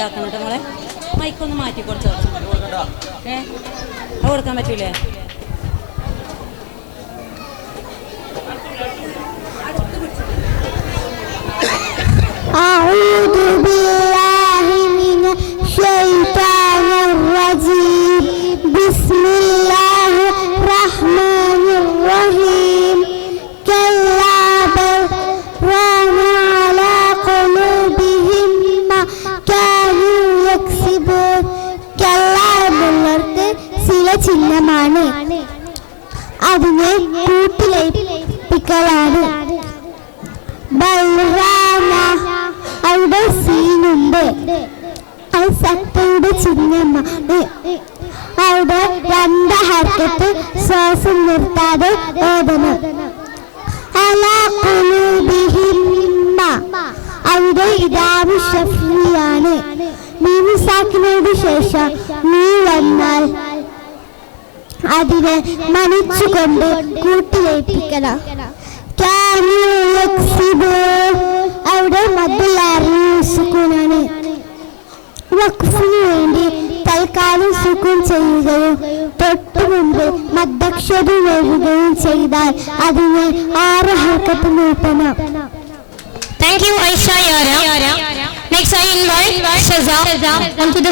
നമ്മളെ മൈക്കൊന്ന് മാറ്റി കൊടുത്തോ. അത് കൊടുക്കാൻ പറ്റൂലേ? ചിഹ്നമാണ്, അതിനെ കൂട്ടിലയിപ്പിക്കലാണ്. ബൽറാമ അവിടെ സീനുണ്ട്, അത് സത്തയുടെ ചിഹ്നമാണ്. അവിടെ രണ്ട് ഹർക്കത്ത് ശ്വാസം നിർത്താതെ ഓടണം. അലാ ഖുലൂബിഹിം അവിടെ ഇദാമു ഷഫ്ഇയാണ്. മീമു സാക്കിനോട് ശേഷം നീ വന്നാൽ അതിനെ മണിച്ചുകൊണ്ട് കൂട്ടിലയിപ്പിക്കണം. അവിടെ മദ്ദുലാണ്. വഖഫിന് വേണ്ടി തൽക്കാലം സുക്കൂൻ ചെയ്യുകയും തൊട്ടു മുമ്പ് മദ്ദക്ഷരം എഴുതുകയും ചെയ്താൽ അതിനെ 6 ഹർക്കത്ത് നീട്ടണം. Thank you, Aisha Yara. Next I invite Shazam onto the